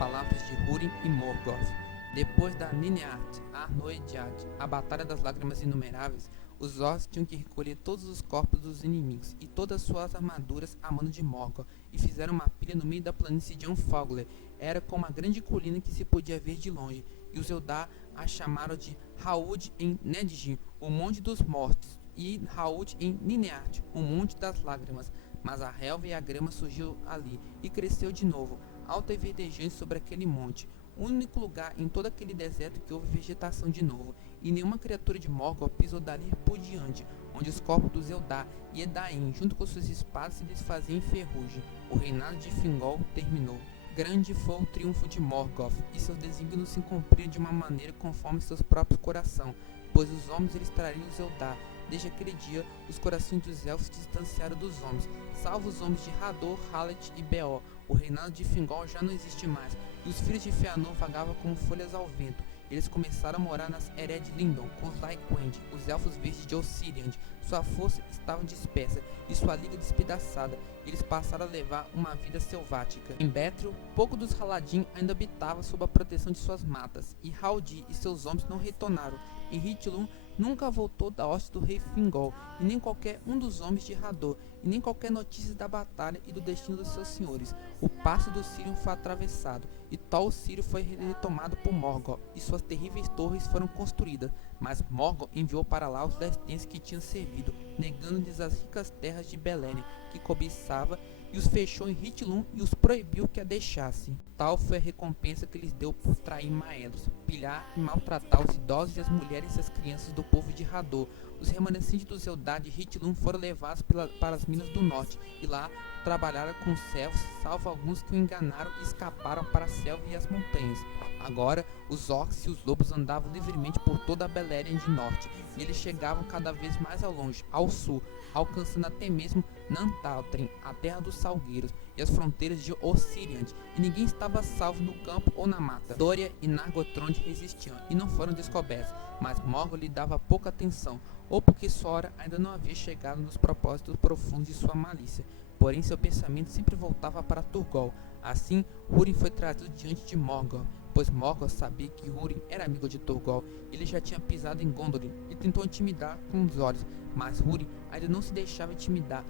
palavras de Húrin e Morgoth. Depois da Ninehart, Arnoediad, a Batalha das Lágrimas Inumeráveis, os orcs tinham que recolher todos os corpos dos inimigos e todas suas armaduras a mano de Morgoth, e fizeram uma pilha no meio da planície de Anfangler. Era com uma grande colina que se podia ver de longe, e os Eldar a chamaram de Ha'ud em Nedjin, o Monte dos Mortos, e Ha'ud em Ninehart, o Monte das Lágrimas. Mas a relva e a grama surgiu ali, e cresceu de novo, alta e verdejante sobre aquele monte, o único lugar em todo aquele deserto que houve vegetação de novo, e nenhuma criatura de Morgoth pisou dali por diante, onde os corpos dos Eldar e Edain, junto com suas espadas, se desfaziam em ferrugem. O reinado de Fingol terminou. Grande foi o triunfo de Morgoth, e seus desígnios se cumpriram de uma maneira conforme seus próprios coração, pois os homens eles trariam os Eldar. Desde aquele dia, os corações dos elfos se distanciaram dos homens, salvo os homens de Hador, Halet e Beor. O reinado de Fingol já não existe mais, e os filhos de Fëanor vagavam como folhas ao vento. Eles começaram a morar nas Ered Lindon com os Lyquend, os elfos verdes de Ossiriand. Sua força estava dispersa e sua liga despedaçada. Eles passaram a levar uma vida selvática. Em Bethril, pouco dos Haladin ainda habitava sob a proteção de suas matas, e Haldir e seus homens não retornaram. Em Hithlum nunca voltou da hoste do rei Fingol, e nem qualquer um dos homens de Hador, e nem qualquer notícia da batalha e do destino dos seus senhores. O passo do Cirion foi atravessado, e Tol Círio foi retomado por Morgoth, e suas terríveis torres foram construídas. Mas Morgoth enviou para lá os 10 tens que tinham servido, negando-lhes as ricas terras de Beleriand, que cobiçava, e os fechou em Hithlum e os proibiu que a deixassem. Tal foi a recompensa que lhes deu por trair Maedhros, pilhar e maltratar os idosos e as mulheres e as crianças do povo de Hador. Os remanescentes dos Eldar de Hithlum foram levados para as minas do norte, e lá trabalharam com servos, salvo alguns que o enganaram e escaparam para a selva e as montanhas. Agora, os orcs e os lobos andavam livremente por toda a Beleriand de norte, e eles chegavam cada vez mais ao longe, ao sul, alcançando até mesmo Nantaltren, a terra dos salgueiros, e as fronteiras de Ossiriand, e ninguém estava salvo no campo ou na mata. Dória e Nargothrond resistiam, e não foram descobertos, mas Morgoth lhe dava pouca atenção, ou porque sua hora ainda não havia chegado nos propósitos profundos de sua malícia. Porém, seu pensamento sempre voltava para Turgol. Assim, Húrin foi trazido diante de Morgoth, pois Morgoth sabia que Húrin era amigo de Turgol. Ele já tinha pisado em Gondolin e tentou intimidar com os olhos, mas Húrin ainda não se deixava intimidar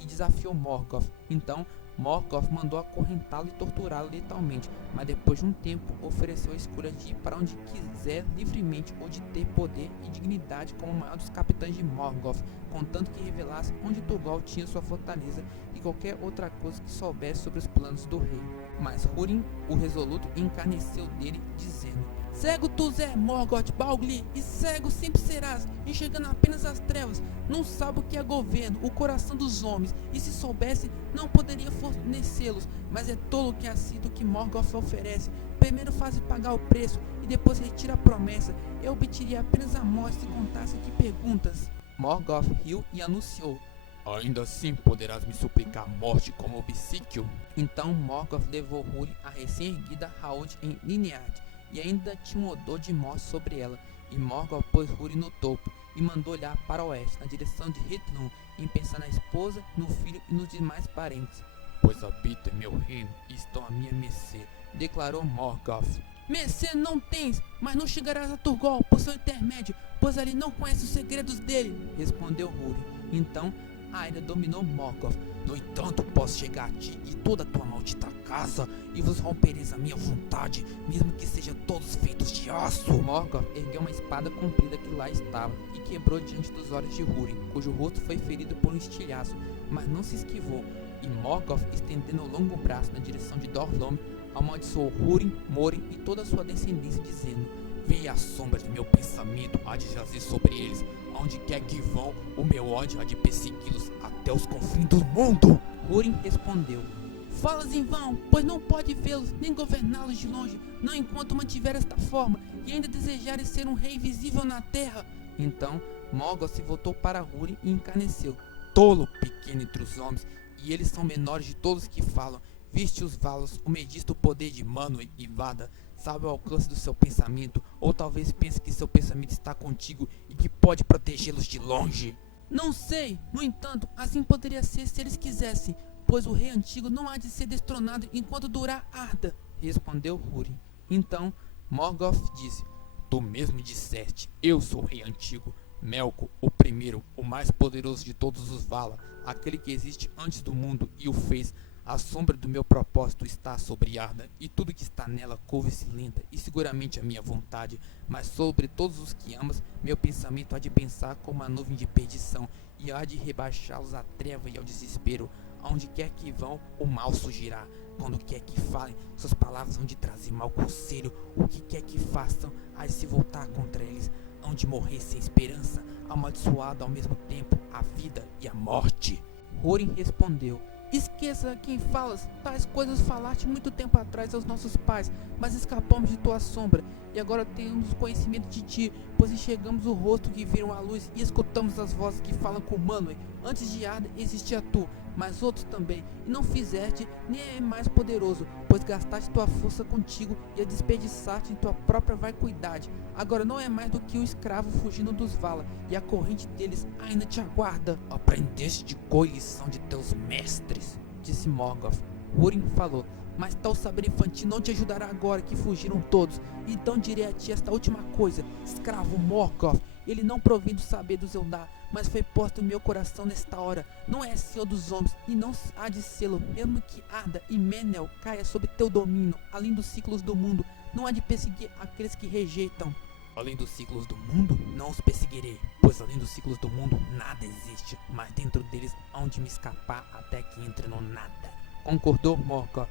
e desafiou Morgoth. Então, Morgoth mandou acorrentá-lo e torturá-lo letalmente, mas depois de um tempo ofereceu a escolha de ir para onde quiser livremente ou de ter poder e dignidade como o maior dos capitães de Morgoth, contanto que revelasse onde Turgol tinha sua fortaleza e qualquer outra coisa que soubesse sobre os planos do rei. Mas Húrin, o resoluto, encarneceu dele, dizendo: "Cego tu és, Morgoth Baugli, e cego sempre serás, enxergando apenas as trevas. Não sabe o que é governo, o coração dos homens, e se soubesse, não poderia fornecê-los. Mas é tolo que aceita o que Morgoth oferece. Primeiro faz pagar o preço, e depois retira a promessa. Eu obteria apenas a morte se contasse o que perguntas." Morgoth riu e anunciou: "Ainda assim poderás me suplicar a morte como obsequio?" Então Morgoth levou Húrin à recém-erguida Ha'ud em Ninehart, e ainda tinha um odor de morte sobre ela, e Morgoth pôs Húrin no topo, e mandou olhar para o oeste, na direção de Hithlum, em pensar na esposa, no filho e nos demais parentes. "Pois habito em meu reino, e estão à minha mercê", declarou Morgoth. "Mercê não tens, mas não chegarás a Turgol por seu intermédio, pois ali não conhece os segredos dele", respondeu Húrin. Então a ira dominou Morgoth. "No entanto, posso chegar a ti e toda a tua maldita casa, e vos rompereis a minha vontade, mesmo que sejam todos feitos de aço." Morgoth ergueu uma espada comprida que lá estava, e quebrou diante dos olhos de Húrin, cujo rosto foi ferido por um estilhaço, mas não se esquivou. E Morgoth, estendendo o longo braço na direção de Dor-lómi, amaldiçoou Húrin, Morin e toda a sua descendência, dizendo: "Venha a sombra de meu pensamento há de jazer sobre eles. Aonde quer que vão, o meu ódio há de persegui-los até os confins do mundo." Húrin respondeu: "Falas em vão, pois não pode vê-los nem governá-los de longe, não enquanto mantiver esta forma, e ainda desejares ser um rei visível na terra." Então Morgoth se voltou para Húrin e encarneceu: "Tolo, pequeno entre os homens, e eles são menores de todos que falam. Viste os Valos, o mediste o poder de Manwë e Vada, sabe o alcance do seu pensamento, ou talvez pense que seu pensamento está contigo e que pode protegê-los de longe." "Não sei, no entanto, assim poderia ser se eles quisessem, pois o rei antigo não há de ser destronado enquanto durar Arda", respondeu Húrin. Então Morgoth disse: Tu mesmo disseste, eu sou o rei antigo, Melkor, o primeiro, o mais poderoso de todos os Valar, aquele que existe antes do mundo e o fez. A sombra do meu propósito está sobre Arda, e tudo que está nela couve-se lenta, e seguramente a minha vontade. Mas sobre todos os que amas, meu pensamento há de pensar como uma nuvem de perdição, e há de rebaixá-los à treva e ao desespero. Aonde quer que vão, o mal surgirá. Quando quer que falem, suas palavras hão de trazer mau conselho. O que quer que façam, há de se voltar contra eles. Hão de morrer sem esperança, amaldiçoado ao mesmo tempo a vida e a morte. Húrin respondeu: Esqueça quem falas, tais coisas falaste muito tempo atrás aos nossos pais, mas escapamos de tua sombra, e agora temos conhecimento de ti, pois enxergamos o rosto que viram à luz e escutamos as vozes que falam com Manwë. Antes de Arda existia tu, mas outros também, e não fizeste nem é mais poderoso, pois gastaste tua força contigo e a desperdiçaste em tua própria vacuidade. Agora não é mais do que um escravo fugindo dos Valar, e a corrente deles ainda te aguarda. Aprendeste com a lição de teus mestres, disse Morgoth. Húrin falou: Mas tal saber infantil não te ajudará agora que fugiram todos. Então direi a ti esta última coisa, escravo Morgoth. Ele não provém do saber dos Eldar, mas foi posto em meu coração nesta hora. Não é senhor dos homens, e não há de sê-lo, mesmo que Arda e Menel caia sob teu domínio, além dos ciclos do mundo. Não há de perseguir aqueles que rejeitam. Além dos ciclos do mundo, não os perseguirei, pois além dos ciclos do mundo nada existe, mas dentro deles hão de me escapar até que entre no nada. Concordou Morgoth.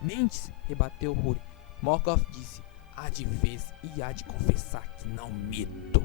Mentes, rebateu Húrin. Morgoth disse: Há de vez e há de confessar que não minto.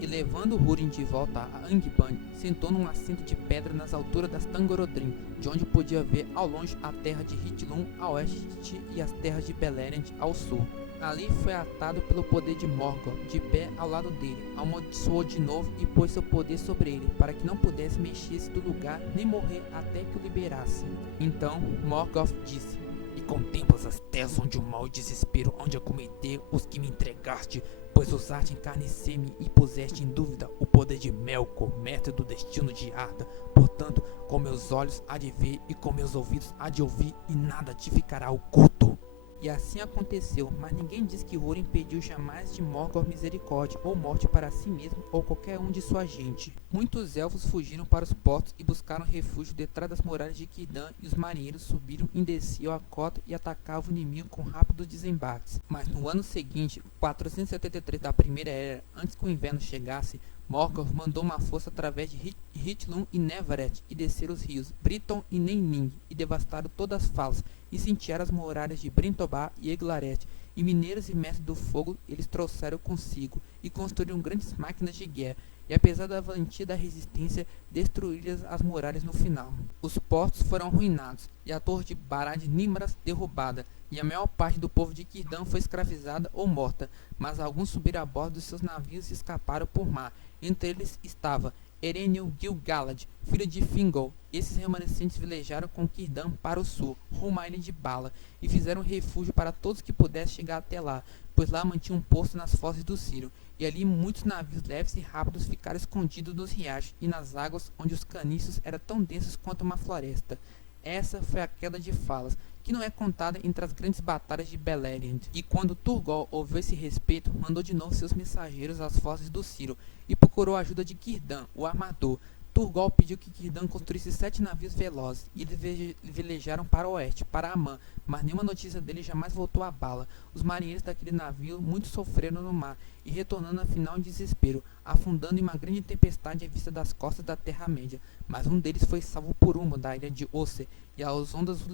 E levando Húrin de volta a Angband, sentou num assento de pedra nas alturas das Tangorodrim, de onde podia ver ao longe a terra de Hithlum a oeste e as terras de Beleriand ao sul. Ali foi atado pelo poder de Morgoth, de pé ao lado dele, amaldiçoou de novo e pôs seu poder sobre ele, para que não pudesse mexer-se do lugar nem morrer até que o liberasse. Então Morgoth disse: E contemplas as terras onde o mal e desespero hão de acometer os que me entregaste, pois ousaste encarnecer-me e puseste em dúvida o poder de Melkor, mestre do destino de Arda. Portanto, com meus olhos há de ver e com meus ouvidos há de ouvir, e nada te ficará oculto. E assim aconteceu, mas ninguém diz que Húrin pediu jamais de Morgoth misericórdia ou morte para si mesmo ou qualquer um de sua gente. Muitos elfos fugiram para os portos e buscaram refúgio detrás das muralhas de Círdan, e os marinheiros subiram e desciam a cota e atacavam o inimigo com rápidos desembarques. Mas no ano seguinte, 473 da primeira era, antes que o inverno chegasse, Morgoth mandou uma força através de Hithlum e Nevareth e desceram os rios Briton e Nenning e devastaram todas as falas e cintearam as muralhas de Brintobá e Eglaret, e mineiros e mestres do fogo eles trouxeram consigo e construíram grandes máquinas de guerra, e apesar da valentia da resistência, destruíram as muralhas no final. Os portos foram arruinados, e a torre de Barad-Nimrod derrubada, e a maior parte do povo de Círdan foi escravizada ou morta, mas alguns subiram a bordo dos seus navios e escaparam por mar. Entre eles estava Erenil Gil-galad, filho de Fingol. Esses remanescentes velejaram com Círdan para o sul, rumo à ilha de Bala, e fizeram refúgio para todos que pudessem chegar até lá, pois lá mantinham um posto nas fozes do Ciro, e ali muitos navios leves e rápidos ficaram escondidos nos riachos e nas águas onde os caniços eram tão densos quanto uma floresta. Essa foi a queda de Falas, que não é contada entre as grandes batalhas de Beleriand. E quando Turgol ouviu esse respeito, mandou de novo seus mensageiros às fozes do Ciro, e procurou a ajuda de Círdan, o armador. Turgol pediu que Círdan construísse 7 navios velozes, e eles velejaram para o oeste, para Amã, mas nenhuma notícia dele jamais voltou a Bala. Os marinheiros daquele navio muito sofreram no mar, e retornando afinal em desespero, afundando em uma grande tempestade à vista das costas da Terra-média. Mas um deles foi salvo por Humo, da ilha de Osse, e as ondas o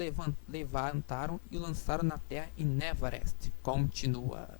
levantaram e o lançaram na terra em Nevarest. Continua.